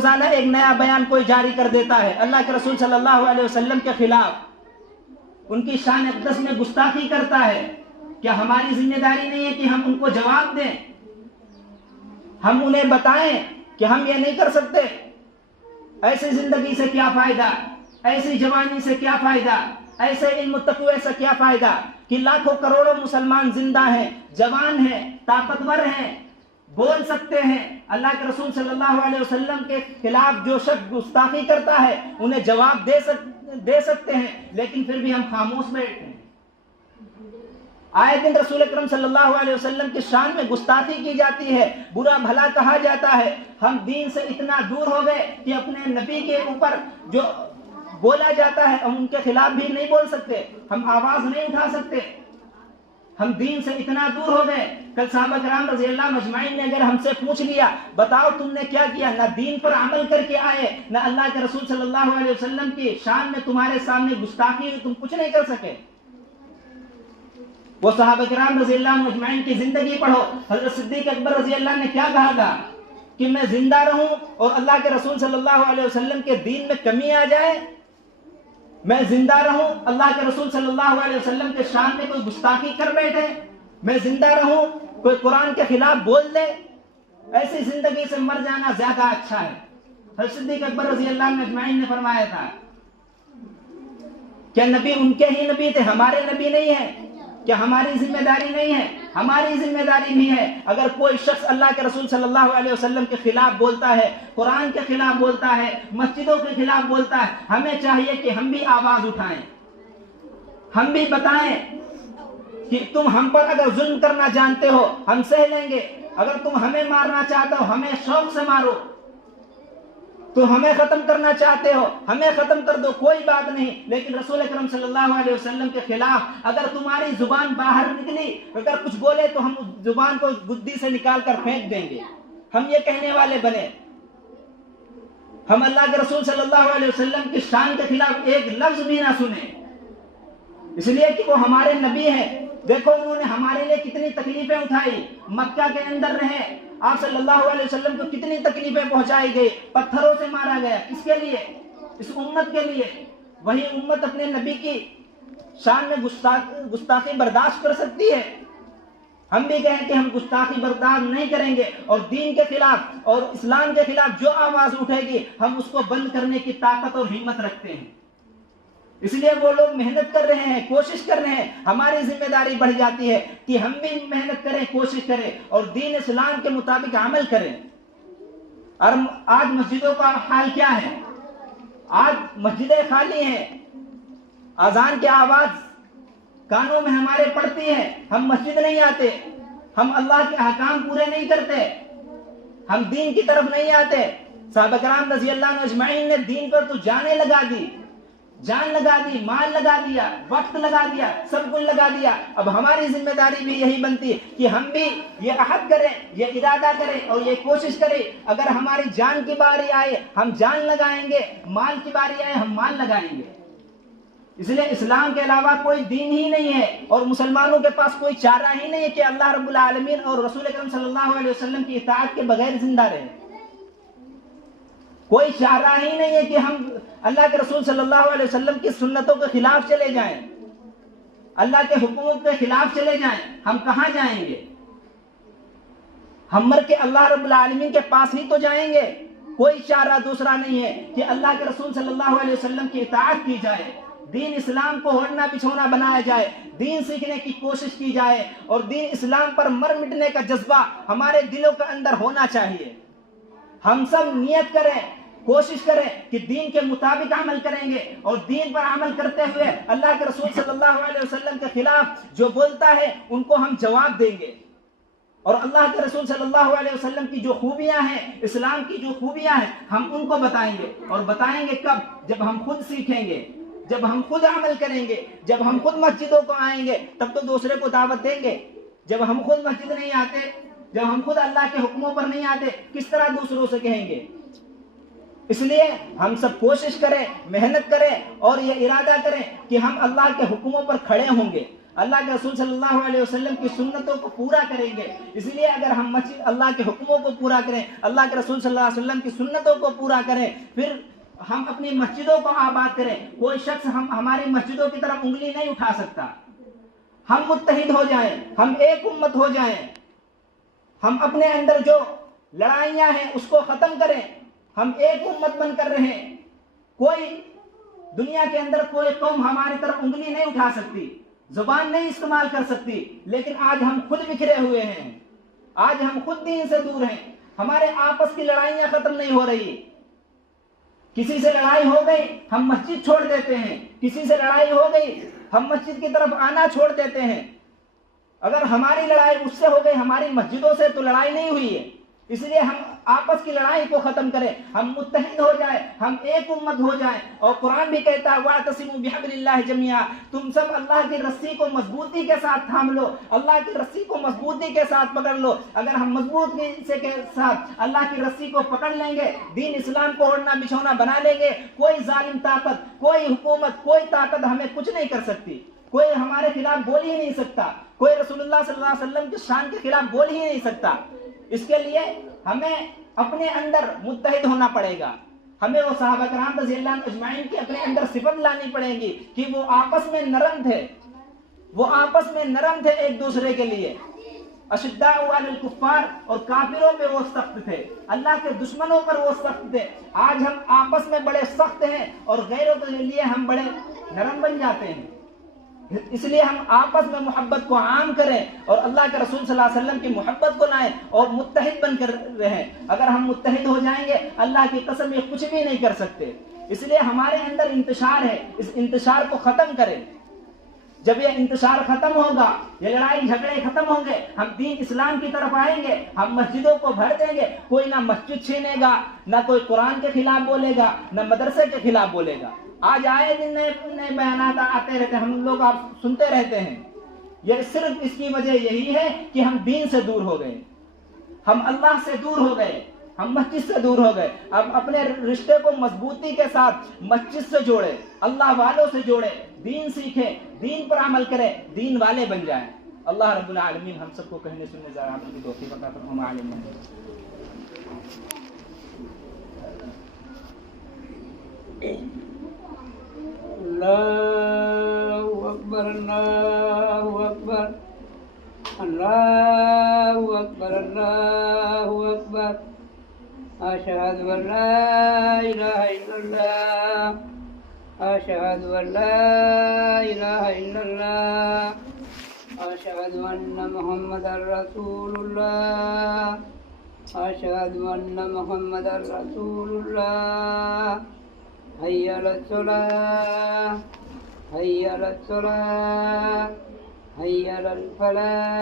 روزانہ ایک نیا بیان کوئی جاری کر دیتا ہے اللہ کے رسول صلی اللہ علیہ وسلم کے خلاف، ان کی شان اقدس میں گستاخی کرتا ہے، کیا ہماری ذمہ داری نہیں ہے کہ ہم ان کو جواب دیں؟ ہم انہیں بتائیں کہ ہم یہ نہیں کر سکتے؟ ایسی زندگی سے کیا فائدہ، ایسی جوانی سے کیا فائدہ، ایسے علم و تقوی سے کیا فائدہ کہ لاکھوں کروڑوں مسلمان زندہ ہیں، جوان ہیں، طاقتور ہیں، بول سکتے ہیں، اللہ کے رسول صلی اللہ علیہ وسلم کے خلاف جو شخص گستاخی کرتا ہے انہیں جواب دے سکتے ہیں، لیکن پھر بھی ہم خاموش بیٹھے ہیں۔ آئے دن رسول اکرم صلی اللہ علیہ وسلم کی شان میں گستاخی کی جاتی ہے، برا بھلا کہا جاتا ہے۔ ہم دین سے اتنا دور ہو گئے کہ اپنے نبی کے اوپر جو بولا جاتا ہے ہم ان کے خلاف بھی نہیں بول سکتے، ہم آواز نہیں اٹھا سکتے، ہم دین سے اتنا دور ہو گئے۔ کل صحابہ کرام رضی اللہ مجمعین نے اگر ہم سے پوچھ لیا بتاؤ تم نے کیا کیا، نہ دین پر عمل کر کے آئے، نہ اللہ کے رسول صلی اللہ علیہ وسلم کی شان میں تمہارے سامنے گستاخی ہوئی، تم کچھ نہیں کر سکے۔ وہ صحابہ کرام رضی اللہ مجمعین کی زندگی پڑھو، حضرت صدیق اکبر رضی اللہ نے کیا کہا تھا کہ میں زندہ رہوں اور اللہ کے رسول صلی اللہ علیہ وسلم کے دین میں کمی آ جائے، میں زندہ رہوں اللہ کے رسول صلی اللہ علیہ وسلم کے شان میں کوئی گستاخی کر بیٹھے، میں زندہ رہوں کوئی قرآن کے خلاف بول دے، ایسی زندگی سے مر جانا زیادہ اچھا ہے۔ حضرت صدیق اکبر رضی اللہ مجمعین نے فرمایا تھا کیا نبی ان کے ہی نبی تھے، ہمارے نبی نہیں ہیں؟ کیا ہماری ذمہ داری نہیں ہے؟ ہماری ذمہ داری بھی ہے۔ اگر کوئی شخص اللہ کے رسول صلی اللہ علیہ وسلم کے خلاف بولتا ہے، قرآن کے خلاف بولتا ہے، مسجدوں کے خلاف بولتا ہے، ہمیں چاہیے کہ ہم بھی آواز اٹھائیں، ہم بھی بتائیں کہ تم ہم پر اگر ظلم کرنا جانتے ہو ہم سہ لیں گے، اگر تم ہمیں مارنا چاہتے ہو ہمیں شوق سے مارو، تو ہمیں ختم کرنا چاہتے ہو ہمیں ختم کر دو، کوئی بات نہیں، لیکن رسول اکرم صلی اللہ علیہ وسلم کے خلاف اگر تمہاری زبان باہر نکلی، اگر کچھ بولے تو ہم اس زبان کو گدی سے نکال کر پھینک دیں گے، ہم یہ کہنے والے بنے، ہم اللہ کے رسول صلی اللہ علیہ وسلم کی شان کے خلاف ایک لفظ بھی نہ سنیں، اس لیے کہ وہ ہمارے نبی ہیں۔ دیکھو انہوں نے ہمارے لیے کتنی تکلیفیں اٹھائی، مکہ کے اندر رہے، آپ صلی اللہ علیہ وسلم کو کتنی تکلیفیں پہنچائی گئی، پتھروں سے مارا گیا، کس کے لیے؟ اس امت کے لیے۔ وہی امت اپنے نبی کی شان میں گستاخی برداشت کر سکتی ہے؟ ہم بھی کہیں کہ ہم گستاخی برداشت نہیں کریں گے، اور دین کے خلاف اور اسلام کے خلاف جو آواز اٹھے گی ہم اس کو بند کرنے کی طاقت اور ہمت رکھتے ہیں۔ اس لیے وہ لوگ محنت کر رہے ہیں، کوشش کر رہے ہیں، ہماری ذمہ داری بڑھ جاتی ہے کہ ہم بھی محنت کریں، کوشش کریں اور دین اسلام کے مطابق عمل کریں۔ اور آج مسجدوں کا حال کیا ہے؟ آج مسجدیں خالی ہیں، اذان کی آواز کانوں میں ہمارے پڑتی ہے، ہم مسجد نہیں آتے، ہم اللہ کے احکام پورے نہیں کرتے، ہم دین کی طرف نہیں آتے۔ صحابہ کرام رضی اللہ عنہ اجمعین نے دین پر تو جانیں لگا دی، جان لگا دی، مال لگا دیا، وقت لگا دیا، سب کچھ لگا دیا۔ اب ہماری ذمہ داری بھی یہی بنتی ہے کہ ہم بھی یہ عہد کریں، یہ ارادہ کریں اور یہ کوشش کریں، اگر ہماری جان کی باری آئے ہم جان لگائیں گے، مال کی باری آئے ہم مال لگائیں گے۔ اس لیے اسلام کے علاوہ کوئی دین ہی نہیں ہے، اور مسلمانوں کے پاس کوئی چارہ ہی نہیں ہے کہ اللہ رب العالمین اور رسول اکرم صلی اللہ علیہ وسلم کی اطاعت کے بغیر زندہ رہیں۔ کوئی چارہ ہی نہیں ہے کہ ہم اللہ کے رسول صلی اللہ علیہ وسلم کی سنتوں کے خلاف چلے جائیں، اللہ کے حکموں کے خلاف چلے جائیں، ہم کہاں جائیں گے؟ ہم مر کے اللہ رب العالمین کے پاس ہی تو جائیں گے۔ کوئی چارہ دوسرا نہیں ہے کہ اللہ کے رسول صلی اللہ علیہ وسلم کی اطاعت کی جائے، دین اسلام کو اوڑھنا بچھونا بنایا جائے، دین سیکھنے کی کوشش کی جائے، اور دین اسلام پر مر مٹنے کا جذبہ ہمارے دلوں کے اندر ہونا چاہیے۔ ہم سب نیت کریں، کوشش کریں کہ دین کے مطابق عمل کریں گے، اور دین پر عمل کرتے ہوئے اللہ کے رسول صلی اللہ علیہ وسلم کے خلاف جو بولتا ہے ان کو ہم جواب دیں گے، اور اللہ کے رسول صلی اللہ علیہ وسلم کی جو خوبیاں ہیں، اسلام کی جو خوبیاں ہیں، ہم ان کو بتائیں گے۔ اور بتائیں گے کب؟ جب ہم خود سیکھیں گے، جب ہم خود عمل کریں گے، جب ہم خود مسجدوں کو آئیں گے تب تو دوسرے کو دعوت دیں گے۔ جب ہم خود مسجد نہیں آتے، جب ہم خود اللہ کے حکموں پر نہیں آتے، کس طرح دوسروں سے کہیں گے؟ اس لیے ہم سب کوشش کریں، محنت کریں اور یہ ارادہ کریں کہ ہم اللہ کے حکموں پر کھڑے ہوں گے، اللہ کے رسول صلی اللہ علیہ وسلم کی سنتوں کو پورا کریں گے. اس لیے اگر ہم مسجد اللہ کے حکموں کو پورا کریں, اللہ کے رسول صلی اللہ علیہ وسلم کی سنتوں کو پورا کریں, پھر ہم اپنی مسجدوں کو آباد کریں. کوئی شخص ہماری مسجدوں کی طرف انگلی نہیں اٹھا سکتا. ہم متحد ہو جائیں, ہم ایک امت ہو جائیں, ہم اپنے اندر جو لڑائیاں ہیں اس کو ختم کریں. ہم ایک امت بن کر رہیں. کوئی دنیا کے اندر کوئی قوم ہماری طرف انگلی نہیں اٹھا سکتی, زبان نہیں استعمال کر سکتی. لیکن آج ہم خود بکھرے ہوئے ہیں, آج ہم خود دین سے دور ہیں. ہمارے آپس کی لڑائیاں ختم نہیں ہو رہی. کسی سے لڑائی ہو گئی ہم مسجد چھوڑ دیتے ہیں, کسی سے لڑائی ہو گئی ہم مسجد کی طرف آنا چھوڑ دیتے ہیں. اگر ہماری لڑائی اس سے ہو گئی, ہماری مسجدوں سے, تو لڑائی نہیں ہوئی ہے. اس لیے ہم آپس کی لڑائی کو ختم کریں, ہم متحد ہو جائیں, ہم ایک امت ہو جائیں. اور قرآن بھی کہتا ہے وَاعْتَصِمُوا بِحَبْلِ اللَّهِ جَمِيعًا, تم سب اللہ کی رسی کو مضبوطی کے ساتھ تھام لو, اللہ کی رسی کو مضبوطی کے ساتھ پکڑ لو. اگر ہم مضبوطی کے ساتھ اللہ کی رسی کو پکڑ لیں گے, دین اسلام کو اوڑھنا بچھونا بنا لیں گے, کوئی ظالم طاقت, کوئی حکومت, کوئی طاقت ہمیں کچھ نہیں کر سکتی. کوئی ہمارے خلاف بول ہی نہیں سکتا, کوئی رسول اللہ صلی اللہ علیہ وسلم کی شان کے خلاف بول ہی نہیں سکتا. اس کے لیے ہمیں اپنے اندر متحد ہونا پڑے گا. ہمیں وہ صحابہ کرام رضی اللہ عنہم اجمعین کی اپنے اندر صفت لانی پڑے گی کہ وہ آپس میں نرم تھے, وہ آپس میں نرم تھے ایک دوسرے کے لیے. اشداء علی الکفار, اور کافروں پہ وہ سخت تھے, اللہ کے دشمنوں پر وہ سخت تھے. آج ہم آپس میں بڑے سخت ہیں اور غیروں کے لیے ہم بڑے نرم بن جاتے ہیں. اس لیے ہم آپس میں محبت کو عام کریں اور اللہ کے رسول صلی اللہ علیہ وسلم کی محبت کو لائیں اور متحد بن کر رہیں. اگر ہم متحد ہو جائیں گے, اللہ کی قسم یہ کچھ بھی نہیں کر سکتے. اس لیے ہمارے اندر انتشار ہے, اس انتشار کو ختم کریں. جب یہ انتشار ختم ہوگا, یہ لڑائی جھگڑے ختم ہوں گے, ہم دین اسلام کی طرف آئیں گے, ہم مسجدوں کو بھر دیں گے. کوئی نہ مسجد چھینے گا, نہ کوئی قرآن کے خلاف بولے گا, نہ مدرسے کے خلاف بولے گا. آج آئے دن نئے نئے بیانات آتے رہتے ہیں, ہم لوگ آپ سنتے رہتے ہیں. یہ صرف اس کی وجہ یہی ہے کہ ہم دین سے دور ہو گئے, ہم اللہ سے دور ہو گئے, ہم مسجد سے دور ہو گئے. اب اپنے رشتے کو مضبوطی کے ساتھ مسجد سے جوڑے, اللہ والوں سے جوڑے, دین سیکھیں, دین پر عمل کریں, دین والے بن جائیں. اللہ رب العالمین ہم سب کو کہنے سننے ذرا عمل کی توفیق عطا فرمائے. اللہ اکبر, اللہ اکبر, اللہ اکبر, اللہ اکبر. اشہد ان لا الہ الا اللہ, اشہد ان لا الہ الا اللہ, اشہد ان محمد رسول اللہ, اشہد ان محمد رسول اللہ. حی علی الصلاۃ, حی علی الصلاۃ, حی علی الفلاح.